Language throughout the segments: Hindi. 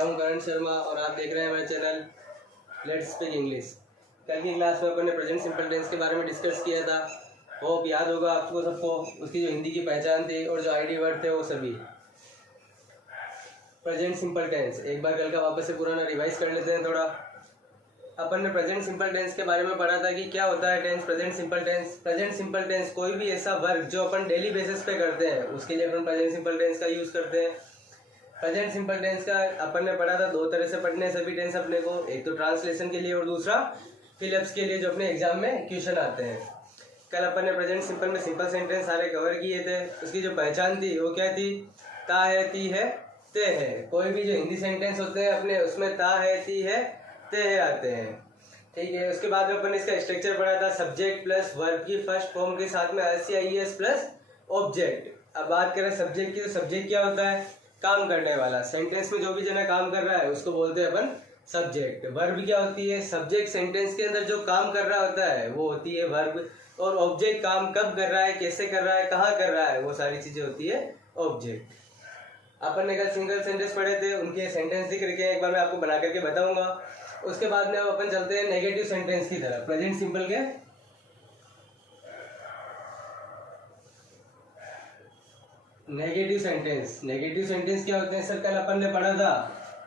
मैं हूं करण शर्मा और आप देख रहे हैं मेरा चैनल लेट्स स्पीक इंग्लिश। कल की क्लास में अपन ने प्रेजेंट सिंपल टेंस के बारे में डिस्कस किया था। होप याद होगा आपको सबको, उसकी जो हिंदी की पहचान थी और जो आईडी वर्ड थे वो सभी। प्रेजेंट सिंपल टेंस एक बार कल का वापस से पुराना रिवाइज कर लेते हैं थोड़ा। अपन ने प्रेजेंट सिंपल टेंस के बारे में पढ़ा था कि क्या होता है tense, present simple tense. Present simple tense कोई भी ऐसा वर्क जो अपन डेली बेसिस पे करते हैं उसके लिए अपन प्रेजेंट सिंपल टेंस का यूज करते हैं। प्रेजेंट सिंपल टेंस का अपन ने पढ़ा था दो तरह से पढ़ने सभी टेंस अपने को, एक तो ट्रांसलेशन के लिए और दूसरा फिलअप्स के लिए जो अपने एग्जाम में क्वेश्चन आते हैं। कल अपन ने प्रेजेंट सिंपल में सिंपल सेंटेंस सारे कवर किए थे। उसकी जो पहचान थी वो क्या थी, ता है, ती है, ते है। कोई भी जो हिंदी सेंटेंस होते हैं अपने उसमें ता है, ती है, ते है आते हैं, ठीक है। उसके बाद में अपन ने इसका स्ट्रक्चर पढ़ा था, सब्जेक्ट प्लस वर्ब की फर्स्ट फॉर्म के साथ में SCIES प्लस ऑब्जेक्ट। अब बात करें सब्जेक्ट की, तो सब्जेक्ट क्या होता है, काम करने वाला। सेंटेंस में जो भी जना काम कर रहा है उसको बोलते हैं अपन सब्जेक्ट। वर्ब क्या होती है, सब्जेक्ट सेंटेंस के अंदर जो काम कर रहा होता है वो होती है वर्ब। और ऑब्जेक्ट काम कब कर रहा है, कैसे कर रहा है, कहाँ कर रहा है, वो सारी चीजें होती है ऑब्जेक्ट। अपन ने कल सिंगल सेंटेंस पढ़े थे, उनके सेंटेंस दिख रखे हैं, एक बार मैं आपको बना करके बताऊंगा। उसके बाद में अपन चलते हैं नेगेटिव सेंटेंस की तरफ। प्रेजेंट सिंपल के नेगेटिव सेंटेंस। नेगेटिव सेंटेंस क्या होते हैं सर, कल अपन ने पढ़ा था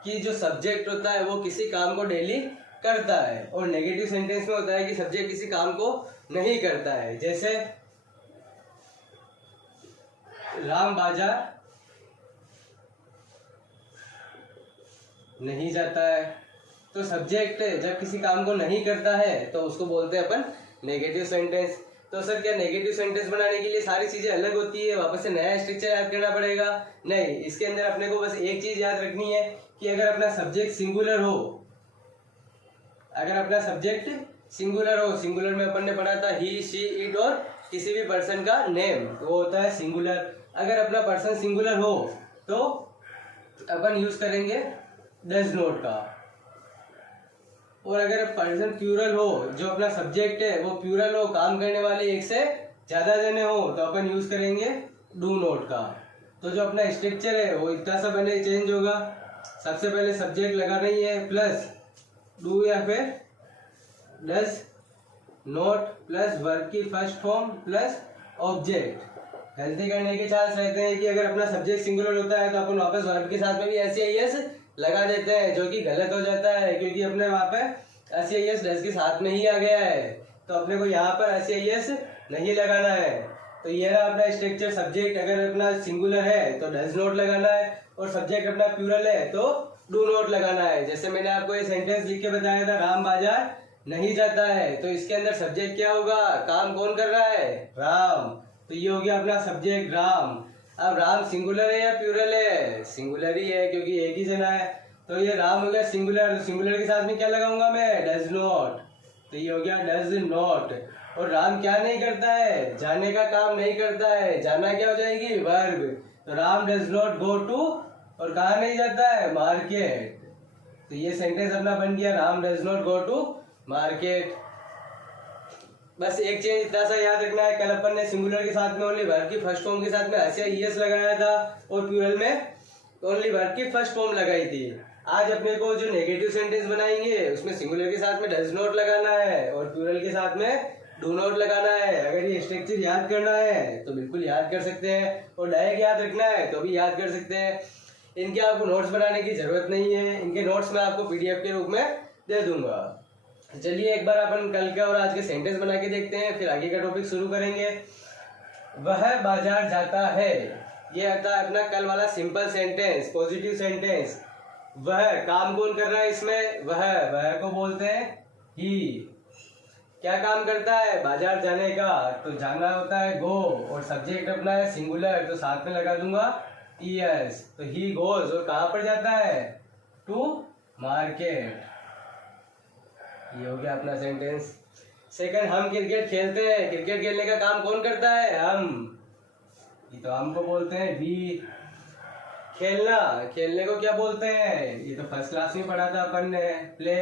कि जो सब्जेक्ट होता है वो किसी काम को डेली करता है, और नेगेटिव सेंटेंस में होता है कि सब्जेक्ट किसी काम को नहीं करता है। जैसे राम बाजार नहीं जाता है, तो सब्जेक्ट जब किसी काम को नहीं करता है तो उसको बोलते हैं अपन नेगेटिव सेंटेंस। तो सर क्या नेगेटिव सेंटेंस बनाने के लिए सारी चीजें अलग होती है, वापस से नया स्ट्रक्चर याद करना पड़ेगा? नहीं, इसके अंदर अपने को बस एक चीज याद रखनी है कि अगर अपना सब्जेक्ट सिंगुलर हो, अगर अपना सब्जेक्ट सिंगुलर हो, सिंगुलर में अपन ने पढ़ा था ही, शी, इट और किसी भी पर्सन का नेम, वो होता है सिंगुलर। अगर अपना पर्सन सिंगुलर हो तो अपन यूज करेंगे डज नॉट का। और अगर पर्सन प्लूरल हो, जो अपना सब्जेक्ट है वो प्लूरल हो, काम करने वाले एक से ज्यादा जने हो, तो अपन यूज करेंगे डू नॉट का। तो जो अपना स्ट्रक्चर है वो इतना सा पहले चेंज होगा। सबसे पहले सब्जेक्ट लगाना ही है प्लस डू या फिर डज नॉट प्लस वर्ब की फर्स्ट फॉर्म प्लस ऑब्जेक्ट। गलती करने के चांस रहते हैं कि अगर अपना सब्जेक्ट सिंगुलर होता है तो अपन वापस वर्ब के साथ में भी SCIS लगा देते हैं, जो कि गलत हो जाता है क्योंकि अपने वहां पे SCIS डज के साथ में ही आ गया है, तो अपने को यहाँ पर SCIS नहीं लगाना है। तो ये रहा अपना स्ट्रक्चर। सब्जेक्ट अगर अपना सिंगुलर है तो डज नॉट लगाना है, और सब्जेक्ट अपना प्लूरल है तो डू नॉट लगाना है। जैसे मैंने आपको ये सेंटेंस लिख के बताया था, राम बाजार नहीं जाता है, तो इसके अंदर सब्जेक्ट क्या होगा, काम कौन कर रहा है, राम। तो ये हो गया अपना सब्जेक्ट राम। अब राम सिंगुलर है या प्लूरल है, सिंगुलर ही है क्योंकि एक ही जना है। तो ये राम हो गया सिंगुलर, सिंगुलर के साथ में क्या लगाऊंगा मैं, डज नॉट। तो ये हो गया डज नॉट। और राम क्या नहीं करता है, जाने का काम नहीं करता है, जाना क्या हो जाएगी, वर्ब। तो Ram does not go to, और कहा नहीं जाता है, मार्केट। तो ये सेंटेंस अपना बन गया, Ram does not go to market. बस एक चेंज इतना सा याद रखना है, कल अपन ने सिंगुलर के साथ में ओनली वर्ब की फर्स्ट फॉर्म के साथ में SCIS लगाया था, और प्लूरल में ओनली वर्ब की फर्स्ट फॉर्म लगाई थी। आज अपने को जो नेगेटिव सेंटेंस बनाएंगे उसमें सिंगुलर के साथ में डज नॉट लगाना है और प्लूरल के साथ में डू नॉट लगाना है। अगर ये स्ट्रक्चर याद करना है तो बिल्कुल याद कर सकते हैं, और डायरेक्ट याद रखना है तो भी याद कर सकते हैं। इनके आपको नोट्स बनाने की जरूरत नहीं है, इनके नोट्स मैं आपको PDF के रूप में दे दूंगा। चलिए एक बार अपन कल का और आज के सेंटेंस बना के देखते हैं, फिर आगे का टॉपिक शुरू करेंगे। वह बाजार जाता है, ये आता है अपना कल वाला सिंपल सेंटेंस, पॉजिटिव सेंटेंस। वह काम कौन कर रहा है इसमें, वह को बोलते हैं ही। क्या काम करता है, बाजार जाने का, तो जाना होता है गो, और सब्जेक्ट अपना है सिंगुलर तो साथ में लगा दूंगा ES। तो ही गोज, और कहां पर जाता है, टू मार्केट। ये हो गया अपना सेंटेंस। सेकंड, हम क्रिकेट खेलते हैं, क्रिकेट खेलने का काम कौन करता है, हम। ये तो हमको बोलते हैं वी। खेलना, खेलने को क्या बोलते हैं, ये तो फर्स्ट क्लास में पढ़ा था अपन ने, प्ले,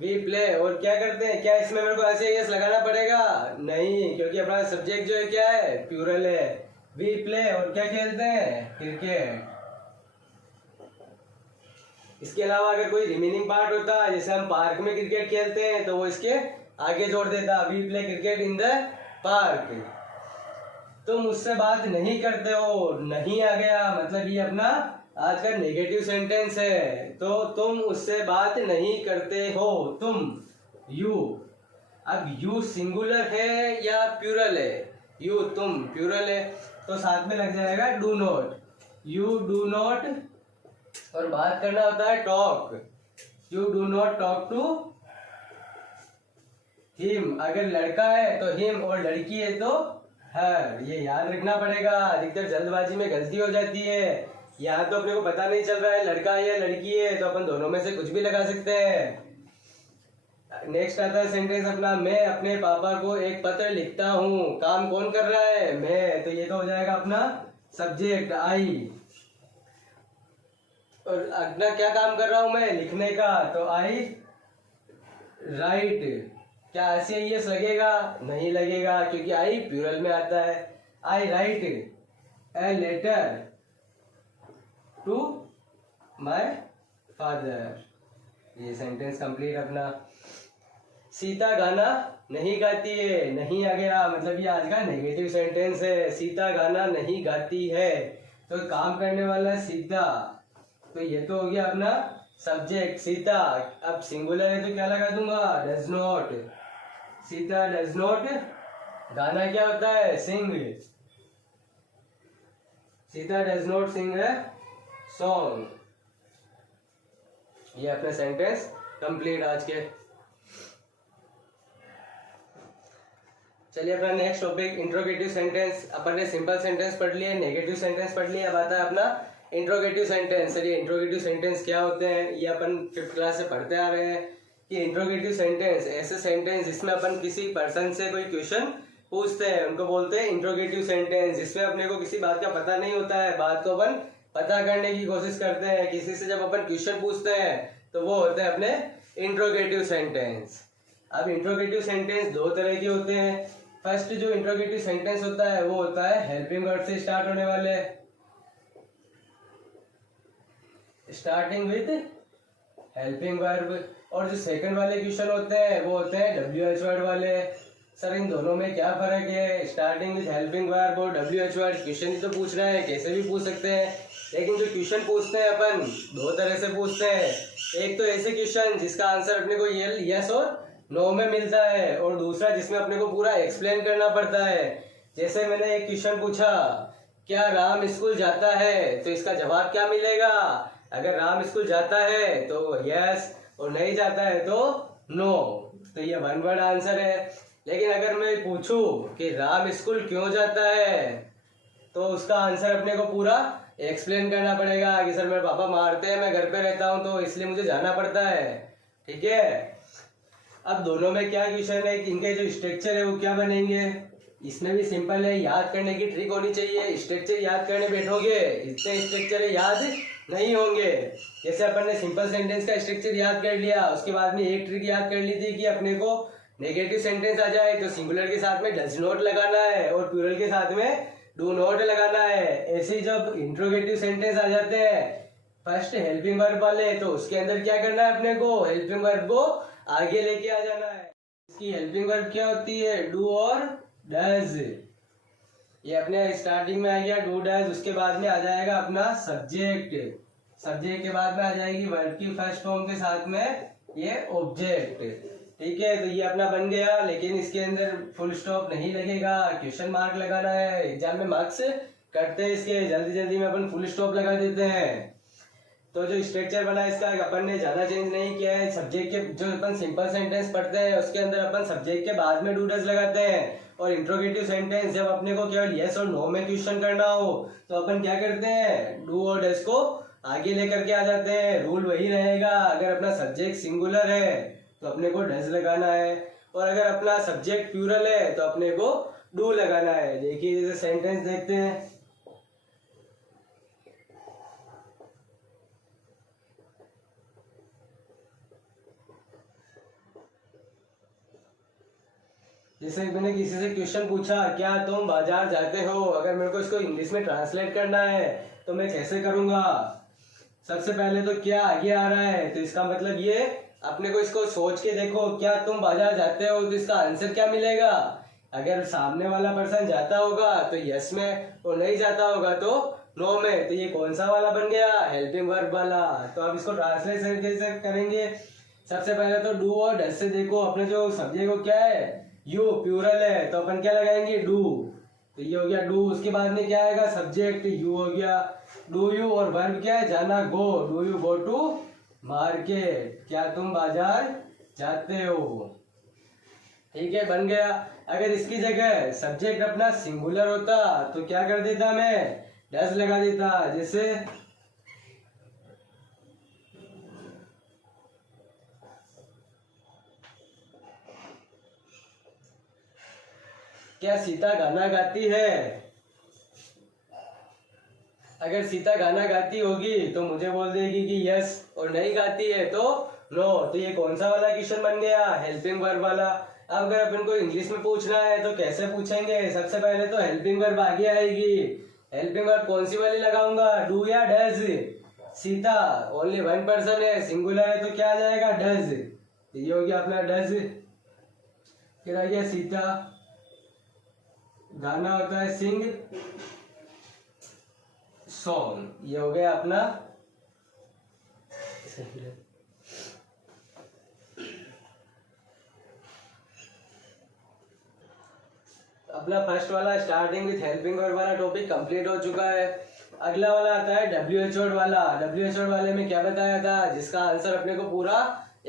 वी प्ले। और क्या करते हैं, क्या इसमें मेरे को SCIS लगाना पड़ेगा, नहीं, क्योंकि अपना सब्जेक्ट जो है क्या है, प्लूरल है। वी प्ले, और क्या खेलते हैं, क्रिकेट। इसके अलावा अगर कोई रिमेनिंग पार्ट होता, जैसे हम पार्क में क्रिकेट खेलते हैं, तो वो इसके आगे जोड़ देता, we play cricket in the park. तुम उससे बात नहीं करते हो, नहीं आ गया, मतलब ये अपना आज का नेगेटिव सेंटेंस है। तो तुम उससे बात नहीं करते हो, तुम, यू। अब यू सिंगुलर है या प्लूरल है? यू, तुम प्लूरल है, तो साथ में लग जाएगा do not, you do not. और बात करना होता है talk, you do not talk to him. अगर लड़का है तो हिम, और लड़की है तो हर। ये याद रखना पड़ेगा, अधिकतर जल्दबाजी में गलती हो जाती है। यहाँ तो अपने को पता नहीं चल रहा है लड़का है या लड़की है, तो अपन दोनों में से कुछ भी लगा सकते हैं। नेक्स्ट आता है सेंटेंस अपना, मैं अपने पापा को एक पत्र लिखता हूँ। काम कौन कर रहा है? मैं, तो ये तो हो जाएगा अपना सब्जेक्ट, आई। और अपना क्या काम कर रहा हूँ मैं? लिखने का, तो आई राइट। क्या ऐसे यस लगेगा? नहीं लगेगा, क्योंकि आई प्लूरल में आता है। I write a letter to my father. ये सेंटेंस कंप्लीट अपना। सीता गाना नहीं गाती है, नहीं आ गया, मतलब ये आज का नेगेटिव सेंटेंस है। सीता गाना नहीं गाती है, तो काम करने वाला सीता, तो ये तो हो गया अपना सब्जेक्ट सीता। अब सिंगुलर है तो क्या लगा दूंगा? Does not. Sita does not गाना क्या होता है? सिंग। सीता डज नॉट सिंग है सॉन्ग। ये अपना सेंटेंस कंप्लीट आज के। चलिए अपना नेक्स्ट टॉपिक इंट्रोगेटिव सेंटेंस। अपन ने सिंपल सेंटेंस पढ़ लिया, नेगेटिव सेंटेंस पढ़ लिया, अब आता है अपना इंट्रोगेटिव सेंटेंस। चलिए इंट्रोगेटिव सेंटेंस क्या होते हैं, ये अपन 5th क्लास से पढ़ते आ रहे हैं कि इंट्रोगेटिव सेंटेंस ऐसे सेंटेंस जिसमें अपन किसी पर्सन से कोई क्वेश्चन पूछते हैं, उनको बोलते हैं इंट्रोगेटिव सेंटेंस। जिसमें अपने को किसी बात का पता नहीं होता है, बात को अपन पता करने की कोशिश करते हैं। किसी से जब अपन क्वेश्चन पूछते हैं तो वो होते हैं अपने इंट्रोगेटिव सेंटेंस। अब इंट्रोगेटिव सेंटेंस दो तरह के होते हैं। फर्स्ट जो इंट्रोगेटिव सेंटेंस होता है वो होता है हेल्पिंग वर्ड से स्टार्ट होने वाले, स्टार्टिंग विद हेल्पिंग वर्ब। और जो सेकंड वाले क्वेश्चन होते हैं वो होते हैं WH वर्ड वाले। सर इन दोनों में क्या फर्क है? स्टार्टिंग विद हेल्पिंग वर्ब और WH वर्ड, क्वेश्चन ही तो पूछ रहे हैं, कैसे भी पूछ सकते हैं। लेकिन जो क्वेश्चन पूछते हैं अपन दो तरह से पूछते हैं। एक तो ऐसे क्वेश्चन जिसका आंसर अपने को यस और नो में मिलता है, और दूसरा जिसमें अपने को पूरा एक्सप्लेन करना पड़ता है। जैसे मैंने एक क्वेश्चन पूछा, क्या राम स्कूल जाता है? तो इसका जवाब क्या मिलेगा? अगर राम स्कूल जाता है तो यस, और नहीं जाता है तो नो। तो ये वन वर्ड आंसर है। लेकिन अगर मैं पूछूं कि राम स्कूल क्यों जाता है, तो उसका आंसर अपने को पूरा एक्सप्लेन करना पड़ेगा कि सर मेरे पापा मारते हैं, मैं घर पे रहता हूं, तो इसलिए मुझे जाना पड़ता है। ठीक है। अब दोनों में क्या क्वेश्चन है, इनके जो स्ट्रक्चर है वो क्या बनेंगे? इसमें भी सिंपल है, याद करने की ट्रिक होनी चाहिए। स्ट्रक्चर याद करने बैठोगे, इतने स्ट्रक्चर याद नहीं होंगे। जैसे अपन ने सिंपल सेंटेंस का स्ट्रक्चर याद कर लिया, उसके बाद में एक ट्रिक याद कर ली थी कि अपने को नेगेटिव सेंटेंस आ जाए तो सिंगुलर के साथ में डज नॉट लगाना है और प्लूरल के साथ में डू नॉट लगाना है। ऐसे ही जब इंट्रोगेटिव सेंटेंस आ जाते हैं फर्स्ट हेल्पिंग वर्ब वाले, तो उसके अंदर क्या करना है अपने को? हेल्पिंग वर्ब को आगे लेके आ जाना है। इसकी हेल्पिंग वर्ब क्या होती है? डू और डज। ये अपने स्टार्टिंग में आ गया डू डज, उसके बाद में आ जाएगा अपना सब्जेक्ट, सब्जेक्ट के बाद में आ जाएगी वर्ब की फर्स्ट फॉर्म के साथ में ये ऑब्जेक्ट। ठीक है, तो ये अपना बन गया। लेकिन इसके अंदर फुल स्टॉप नहीं लगेगा, क्वेश्चन मार्क लगाना है। एग्जाम में मार्क्स कटते हैं इसके, जल्दी जल्दी में अपन फुल स्टॉप लगा देते हैं। तो जो स्ट्रक्चर बना है इसका अपन ने ज्यादा चेंज नहीं किया है। सब्जेक्ट के जो अपन सिंपल सेंटेंस पढ़ते हैं उसके अंदर अपन सब्जेक्ट के बाद में डू डज लगाते हैं, और इंट्रोगेटिव सेंटेंस जब अपने को केवल यस और नो में क्वेश्चन करना हो तो अपन क्या करते हैं? डू और डज को आगे लेकर के आ जाते हैं। रूल वही रहेगा, अगर अपना सब्जेक्ट सिंगुलर है तो अपने को डज लगाना है, और अगर अपना सब्जेक्ट प्लूरल है तो अपने को डू लगाना है। देखिए जैसे सेंटेंस देखते हैं, जैसे मैंने किसी से क्वेश्चन पूछा क्या तुम बाजार जाते हो, अगर मेरे को इसको इंग्लिश में ट्रांसलेट करना है तो मैं कैसे करूंगा? सबसे पहले तो क्या आगे आ रहा है, तो इसका मतलब ये अपने को इसको सोच के देखो, क्या तुम बाजार जाते हो, तो इसका आंसर क्या मिलेगा। अगर सामने वाला पर्सन जाता होगा तो यस में, और नहीं जाता होगा तो नो में। तो ये कौन सा वाला बन गया, हेल्पिंग वर्ब वाला। तो अब इसको ट्रांसलेट कैसे करेंगे। सबसे पहले तो डू और डज से देखो, अपने जो सब्जेक्ट को क्या है, यू प्लूरल है, तो अपन क्या लगाएंगे, डू। तो ये हो गया डू। उसके बाद में क्या आएगा, सब्जेक्ट यू हो गया, डू यू, और वर्ब क्या है, जाना, go. Do you go to market, क्या तुम बाजार जाते हो। ठीक है, बन गया। अगर इसकी जगह सब्जेक्ट अपना सिंगुलर होता तो क्या कर देता, मैं डज लगा देता। जैसे क्या सीता गाना गाती है। अगर सीता गाना गाती होगी तो मुझे बोल देगी कि यस, और नहीं गाती है तो नो। तो ये कौन सा वाला क्वेश्चन बन गया, हेल्पिंग वर्ब वाला। अब अगर अपन को इंग्लिश में पूछना है तो कैसे पूछेंगे। सबसे पहले तो हेल्पिंग वर्ब आगे आएगी। हेल्पिंग वर्ब कौन सी वाली लगाऊंगा, डू या does. Sita only one person है, सिंगुलर है, तो क्या आ जाएगा, डज। ये हो गया अपना डज। फिर आ गया सीता, गाना होता है सिंग, सॉन्ग। ये हो गया अपना फर्स्ट वाला स्टार्टिंग विथ हेल्पिंग वर्ब वाला टॉपिक कंप्लीट हो चुका है। अगला वाला आता है डब्ल्यूएच वर्ड वाला। डब्ल्यूएच वर्ड वाले में क्या बताया था, जिसका आंसर अपने को पूरा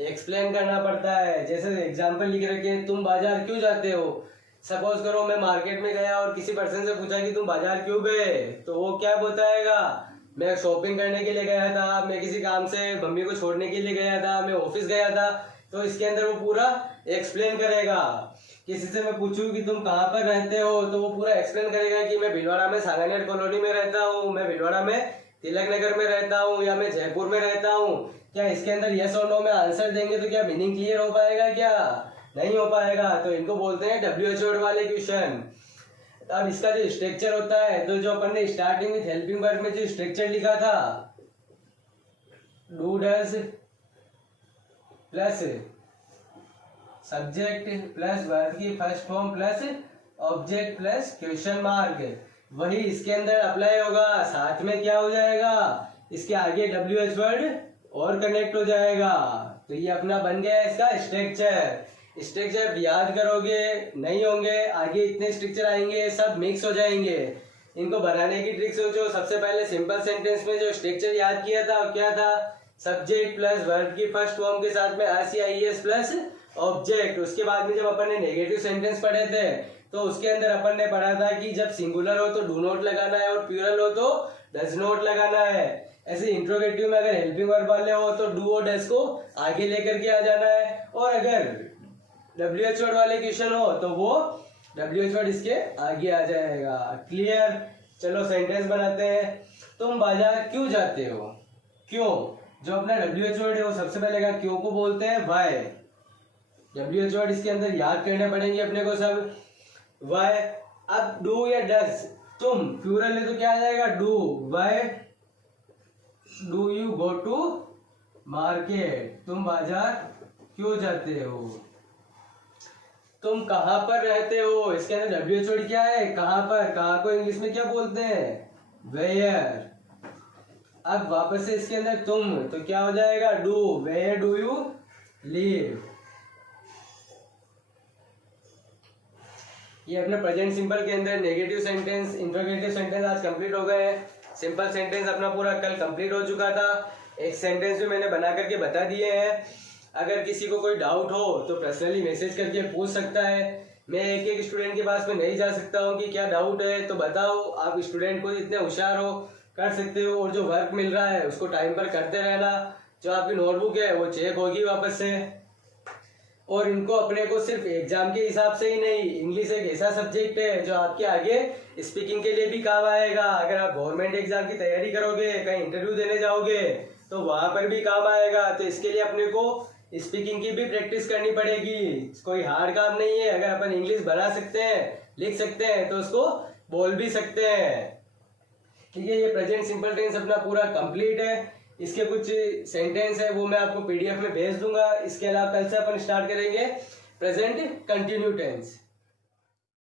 एक्सप्लेन करना पड़ता है। जैसे एग्जांपल लिख रखे, तुम बाजार क्यों जाते हो। सपोज करो मैं मार्केट में गया और किसी पर्सन से पूछा कि तुम बाजार क्यों गए, तो वो क्या बताएगा, मैं शॉपिंग करने के लिए गया था, मैं किसी काम से मम्मी को छोड़ने के लिए गया था, मैं ऑफिस गया था। तो इसके अंदर वो पूरा एक्सप्लेन करेगा। किसी से मैं पूछूं कि तुम कहाँ पर रहते हो, तो वो पूरा एक्सप्लेन करेगा कि मैं भीलवाड़ा में सांगानेर कॉलोनी में रहता हूँ, मैं भीलवाड़ा में तिलक नगर में रहता हूँ, या मैं जयपुर में रहता हूँ। क्या इसके अंदर यस और नो में आंसर देंगे तो क्या मीनिंग क्लियर हो पाएगा, क्या नहीं हो पाएगा। तो इनको बोलते हैं डब्ल्यूएच वर्ड वाले क्वेश्चन। अब इसका जो स्ट्रक्चर होता है, तो जो अपन ने स्टार्टिंग विथ हेल्पिंग वर्ब में जो स्ट्रक्चर लिखा था, do does plus subject plus verb की first form plus object plus question mark, वही इसके अंदर अप्लाई होगा। साथ में क्या हो जाएगा, इसके आगे डब्ल्यूएच वर्ड और कनेक्ट हो जाएगा। तो ये अपना बन गया इसका स्ट्रक्चर। स्ट्रक्चर याद करोगे नहीं होंगे, आगे इतने स्ट्रक्चर आएंगे, सब मिक्स हो जाएंगे। इनको बनाने की ट्रिक सोचो। सबसे पहले सिंपल सेंटेंस में जो स्ट्रक्चर याद किया था वो क्या था, सब्जेक्ट प्लस वर्ब की फर्स्ट फॉर्म के साथ में RCIES प्लस ऑब्जेक्ट। उसके बाद में जब अपन ने नेगेटिव सेंटेंस पढ़े थे तो उसके अंदर अपन ने पढ़ा था कि जब सिंगुलर हो तो डू नॉट लगाना है और प्लूरल हो तो डज नॉट लगाना है। ऐसे इंट्रोगेटिव में अगर हेल्पिंग वर्ब वाले हो तो डू और डज को आगे लेकर के आ जाना है, और अगर डब्ल्यूएच वर्ड वाले क्वेश्चन हो तो वो डब्ल्यूएच वर्ड इसके आगे आ जाएगा। क्लियर। चलो सेंटेंस बनाते हैं। तुम बाजार क्यों जाते हो, क्यों, जो अपना डब्ल्यूएच वर्ड है वो सबसे पहले का क्यों को बोलते हैं वाई। डब्ल्यूएच वर्ड इसके अंदर याद करने पड़ेंगे अपने को सब, वाई। अब डू या डज, तुम प्लूरल है तो क्या आ जाएगा, do. Why do you go to market, तुम बाजार क्यों जाते हो। तुम कहां पर रहते हो, इसके अंदर डब्ल्यूएच वर्ड क्या है, कहां पर। कहां को इंग्लिश में क्या बोलते हैं, वेयर। अब वापस से इसके अंदर तुम, तो क्या हो जाएगा, do. Where do you live. ये अपने प्रेजेंट सिंपल के अंदर नेगेटिव सेंटेंस, इंट्रोगेटिव सेंटेंस आज कंप्लीट हो गए हैं। सिंपल सेंटेंस अपना पूरा कल कंप्लीट हो चुका था। एक सेंटेंस भी मैंने बना करके बता दिए हैं। अगर किसी को कोई डाउट हो तो पर्सनली मैसेज करके पूछ सकता है। मैं एक एक स्टूडेंट के पास में नहीं जा सकता हूँ कि क्या डाउट है, तो बताओ। आप स्टूडेंट को जितने होशियार हो कर सकते हो, और जो वर्क मिल रहा है उसको टाइम पर करते रहना। जो आपकी नोटबुक है वो चेक होगी वापस से। और इनको अपने को सिर्फ एग्जाम के हिसाब से ही नहीं, इंग्लिश एक ऐसा सब्जेक्ट है जो आपके आगे स्पीकिंग के लिए भी काम आएगा। अगर आप गवर्नमेंट एग्जाम की तैयारी करोगे, कहीं इंटरव्यू देने जाओगे तो वहां पर भी काम आएगा। तो इसके लिए अपने को स्पीकिंग की भी प्रैक्टिस करनी पड़ेगी। कोई हार्ड काम नहीं है। अगर अपन इंग्लिश बना सकते हैं, लिख सकते हैं, तो उसको बोल भी सकते हैं। ठीक है, ये प्रेजेंट सिंपल टेंस अपना पूरा कंप्लीट है। इसके कुछ सेंटेंस है वो मैं आपको पीडीएफ में भेज दूंगा। इसके अलावा कल से अपन स्टार्ट करेंगे प्रेजेंट कंटिन्यू टेंस।